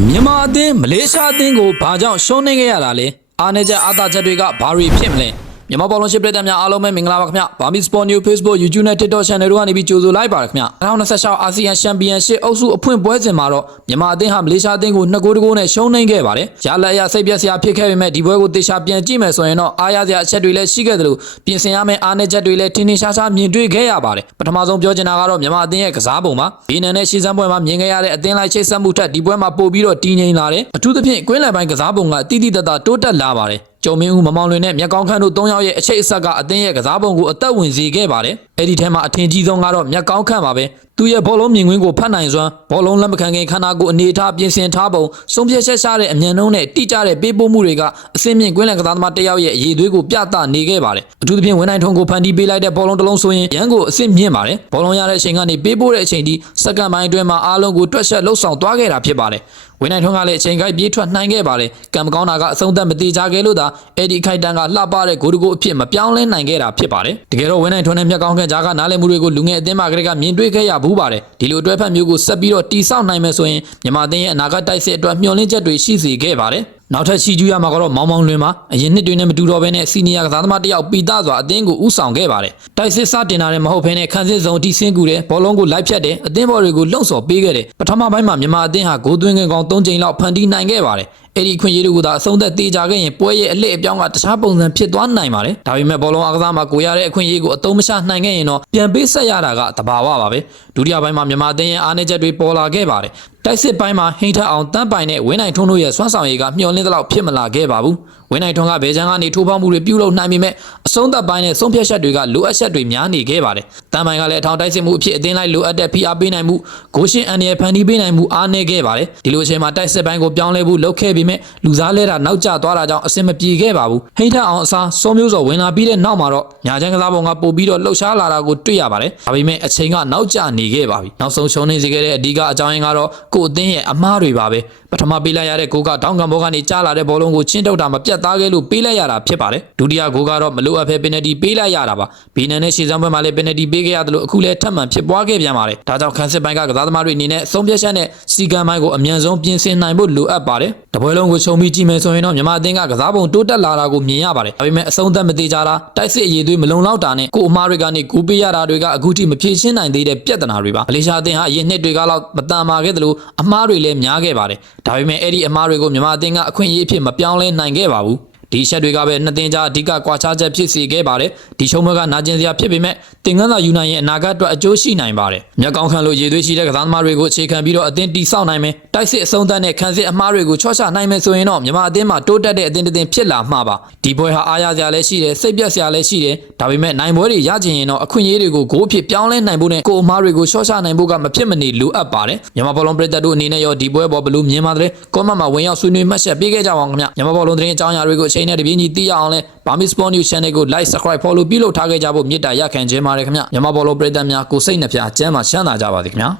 မြန်မာအသင်းမလေးရှားအသင်းကိုဘာကြောင့်ရှုံးနေခဲ့ရတာလဲအားနေချက်အားသာချက်တွေကဘာတွေဖြစ်မလဲမြန်မာဘောလုံးရှစ်ပြည်သက်များအားလုံးပဲမင်္ဂလာပါခင်ဗျ။ Bami Sport News Facebook YouTube နဲ့ TikTok Channel တို့ကနေပြီးကြိုဆိုလိုက်ပါရခင်ဗျ။2026အာဆီယံချန်ပီယံရှစ်အုပ်စုအဖွင့်ပွဲစဉ်မှာတော့မြန်မာအသင်းဟာမလေးရှားအသင်းကို2ဂိုးနဲ့ရှုံးနိမ့်ခဲ့ပါတယ်။ရလက်အရစိတ်ပျက်စရာဖြစ်ခဲ့ပေမဲ့ဒီပွဲကိုတေချာပြန်ကြည့်မယ်ဆိုရင်တော့အားရစရာအချက်တွေလည်းရှိခဲ့တယ်လို့ပြင်ဆင်ရမယ့်အားနည်းချက်တွေလည်းထင်ထင်ရှားရှားမြင်တွေ့ခဲ့ရပါတယ်။ပထမဆုံးပြောချင်တာကတော့မြန်မာအသင်းရဲ့ကစားပုံပါ။ဒီနယ်နဲ့ရှေ့စမ်းပွဲမှာမြင်ခဲ့ရတဲ့အသင်းလိုက်ချိတ်ဆက်မှုထက်ဒီပွဲမှာပို့ပြီးတော့တည်ငြိမ်လာတယ်။အထူးသဖြင့်ကွင်းလယ်ပိုင်းကစားပုံကတိတိတတ်တာတိုးတက်လာပါတယ်။ကျုံမင်းဦးမမောင်လွင်နဲ့မြက်ကောင်းခန့်တို့3ယောက်ရဲ့အချိတ်အဆက်ကအသင်းရဲ့ကစားပုံကိုအသက်ဝင်စေခဲ့ပါတယ်။အဲ့ဒီထဲမှာအထင်ကြီးဆုံးကတော့မြက်ကောင်းခန့်ပါပဲ။သူရဲ့ဘောလုံးမြင်ကွင်းကိုဖတ်နိုင်စွမ်းဘောလုံးလက်မခံခင်ခန္ဓာကိုယ်အနေထားပြင်ဆင်ထားပုံဆုံးဖြတ်ချက်ရှားတဲ့အမြန်နှုန်းနဲ့တိကျတဲ့ပေးပို့မှုတွေကအစင်းမြင့်ကွင်းလယ်ကစားသမားတစ်ယောက်ရဲ့အရေးသွေးကိုပြသနေခဲ့ပါတယ်။အထူးသဖြင့်ဝင်းနိုင်ထုံးကိုဖန်တီးပေးလိုက်တဲ့ဘောလုံးတစ်လုံးဆိုရင်ရန်ကိုအစင်းမြင့်ပါတယ်။ဘောလုံးရတဲ့အချိန်ကနေပေးပို့တဲ့အချိန်ထိစက္ကန့်ပိုင်းအတွင်းမှာအားလုံးကိုတွက်ချက်လှုပ်ဆောင်သွားခဲ့တာဖြစ်ပါတယ်။ဝင်းနိုင်ထွန်းကလည်းအချိန်ကိုက်ပြေးထွက်နိုင်ခဲ့ပါတယ်။ကံမကောင်းတာကအဆုံးသက်မတိကြခဲ့လို့သာအဲ့ဒီအခိုက်တန်းကလှပတဲ့ဂိုးတကူအဖြစ်မပြောင်းလဲနိုင်ခဲ့တာဖြစ်ပါတယ်။တကယ်တော့ဝင်းနိုင်ထွန်းနဲ့မြက်ကောင်းခန့်ကြားကနားလည်မှုတွေကိုလူငယ်အသင်းမှကလေးကမြင်တွေ့ခဲ့ရဘူးပါတယ်။ဒီလိုအတွဲဖက်မျိုးကိုဆက်ပြီးတော့တီဆောက်နိုင်မယ်ဆိုရင်မြန်မာအသင်းရဲ့အနာဂတ်တိုက်စစ်အတွက်မျှော်လင့်ချက်တွေရှိစေခဲ့ပါတယ်။နောက်ထပ်ရှိကျူးရမှာကတော့မောင်မောင်လွင်မှာအရင်နှစ်တွေနဲ့မတူတော့ဘဲနဲ့စီနီယာကစားသမားတစ်ယောက်ပီတာစွာအသင်းကိုဥဆောင်ခဲ့ပါတယ်။တိုက်စစ်စတင်တာနဲ့မဟုတ်ဘဲနဲ့ခန်းစစ်စုံတီဆင်းကူတယ်ဘောလုံးကိုလိုက်ဖြတ်တယ်အသင်းဘော်တွေကိုလှုံ့ဆော်ပေးခဲ့တယ်။ပထမပိုင်းမှာမြန်မာအသင်းဟာဂိုးသွင်းခင်ကောင်3ချိန်လောက်ဖန်တီးနိုင်ခဲ့ပါတယ်။အဲ့ဒီခွင့်ရတို့ကသာအဆုံးသက်တေချာခဲ့ရင်ပွဲရဲ့အလှည့်အပြောင်းကတခြားပုံစံဖြစ်သွားနိုင်ပါတယ်။ဒါပေမဲ့ဘောလုံးအားကစားမှာကိုရတဲ့အခွင့်အရေးကိုအသုံးမချနိုင်ခဲ့ရင်တော့ပြန်ပေးဆက်ရတာကတဘာဝပါပဲ။ဒုတိယပိုင်းမှာမြန်မာအသင်းရဲ့အားနည်းချက်တွေပေါ်လာခဲ့ပါတယ်။တိုက်စစ်ပိုင်းမှာဟိန်းထက်အောင်တန်းပိုင်နဲ့ဝင်းနိုင်ထွန်းတို့ရဲ့စွမ်းဆောင်ရည်ကမျှော်လင့်သလောက်ဖြစ်မလာခဲ့ပါဘူး။ဝင်းနိုင်ထွန်းကဘယ်ချမ်းကနေထိုးဖောက်မှုတွေပြုလုပ်နိုင်ပေမဲ့အဆုံးသက်ပိုင်းနဲ့ဆုံးဖြတ်ချက်တွေကလိုအပ်ချက်တွေများနေခဲ့ပါတယ်။တန်းပိုင်ကလည်းအထောင်တိုက်စစ်မှုအဖြစ်အသင်းလိုက်လိုအပ်တဲ့ဖိအားပေးနိုင်မှုဂိုးရှင်အန်ရဖန်တီးပေးနိုင်မှုအားနည်းခဲ့ပါတယ်။ဒီလိုအချိန်မှာတိုက်စစ်ပိုင်းကိုပြောင်းလဲဖို့လုပ်ခဲ့ပေမဲ့လူစားလဲတာနောက်ကျသွားတာကြောင့်အဆင်မပြေခဲ့ပါဘူး။ဟိန်းထက်အောင်အစားစောမျိုးစောဝင်လာပြီးတဲ့နောက်မှာတော့ညာချမ်းကစားပုံကပို့ပြီးတော့လှုပ်ရှားလာတာကိုတွေ့ရပါတယ်။ဒါပေမဲ့အချိန်ကနောက်ကျနေခဲ့ပါပြီ။နောက်ဆုံးရှုံးနေစေခဲ့တဲ့အဓိကအကြောင်းရင်းကတော့ကိုအသင်းရဲ့အမှားတွေပါပဲပထမပေးလိုက်ရတဲ့ဂိုးကတောင်းကံဘောကနေကြားလာတဲ့ဘောလုံးကိုချင်းတုတ်တာမပြတ်သားခဲ့လို့ပေးလိုက်ရတာဖြစ်ပါတယ်ဒုတိယဂိုးကတော့မလိုအပ်ဘဲပင်နတီပေးလိုက်ရတာပါဘီနန်နဲ့ရှေ့ဆောင်ဘက်မှာလည်းပင်နတီပေးခဲ့ရတယ်လို့အခုလည်းထပ်မံဖြစ်ပွားခဲ့ပြန်ပါတယ်ဒါကြောင့်ခန်းစစ်ပိုင်းကကစားသမားတွေအနေနဲ့ဆုံးဖြတ်ချက်နဲ့စီကံပိုင်းကိုအမြန်ဆုံးပြင်ဆင်နိုင်ဖို့လိုအပ်ပါတယ်တပွဲလုံးကိုခြုံပြီးကြည့်မယ်ဆိုရင်တော့မြန်မာအသင်းကကစားပုံတိုးတက်လာတာကိုမြင်ရပါတယ်ဒါပေမဲ့အဆုံးသက်မသေးကြတာတိုက်စစ်အရေးသွေးမလုံလောက်တာနဲ့ကိုအမားတွေကနေဂိုးပေးရတာတွေကအခုထိမဖြေရှင်းနိုင်သေးတဲ့ပြဿနာတွေပါမလေးရှားအသင်းဟာအရင်နှစ်တွေကလောက်မတန်မာခဲ့တယ်လို့အမှားတွေလည်းများခဲ့ပါတယ်ဒါပေမဲ့အဲ့ဒီအမှားတွေကိုမြန်မာအသင်းကအခွင့်အရေးအဖြစ်မပြောင်းလဲနိုင်ခဲ့ပါဘူးဒီချက်တွေကပဲနှစ်သင်းကြားအဓိကကွာခြားချက်ဖြစ်စေခဲ့ပါတယ်ဒီရှုံးပွဲကနာကျင်စရာဖြစ်ပေမဲ့တင်ကန်းသာယူနိုင်ရဲ့အနာဂတ်အတွက်အကျိုးရှိနိုင်ပါတယ်မြက်ကောင်းခန့်လိုရည်သွေးရှိတဲ့ကစားသမားတွေကိုအခြေခံပြီးတော့အသင်းတည်ဆောက်နိုင်မယ်တိုက်စစ်အဆုံးသတ်နဲ့ခန်းစစ်အမှားတွေကိုချော့ချနိုင်မယ်ဆိုရင်တော့မြန်မာအသင်းမှာတိုးတက်တဲ့အသင်းတစ်သင်းဖြစ်လာမှာပါဒီပွဲဟာအားရစရာလည်းရှိတယ်စိတ်ပြတ်စရာလည်းရှိတယ်ဒါပေမဲ့နိုင်ပွဲတွေရချင်ရင်တော့အခွင့်အရေးတွေကိုဂိုးဖြစ်ပြောင်းလဲနိုင်ဖို့နဲ့ကိုအမှားတွေကိုချော့ချနိုင်ဖို့ကမဖြစ်မနေလိုအပ်ပါတယ်မြန်မာဘောလုံးပြည်သက်တို့အနေနဲ့ရောဒီပွဲပေါ်ဘလို့မြင်ပါတယ်ကောမန့်မှာဝင်ရောက်ဆွေးနွေးမှတ်ချက်ပေးခဲ့ကြပါအောင်ခင်ဗျမြန်မာဘောလုံးသတင်းအကြောင်းအရာတွေကိုအချိန်နဲ့တပြေးညီသိရအောင်လဲ Bami Sport News Channel ကို Like Subscribe Follow ပြုလုပ်ထားခဲ့ကြဖို့မြစ်တာရက်ခံခြင်းပါတယ်ခင်ဗျမြန်မာဘောလုံးပြည်သက်များကိုစိတ်နှပြကျမ်းမှာချမ်းသာကြပါစေခင်ဗျာ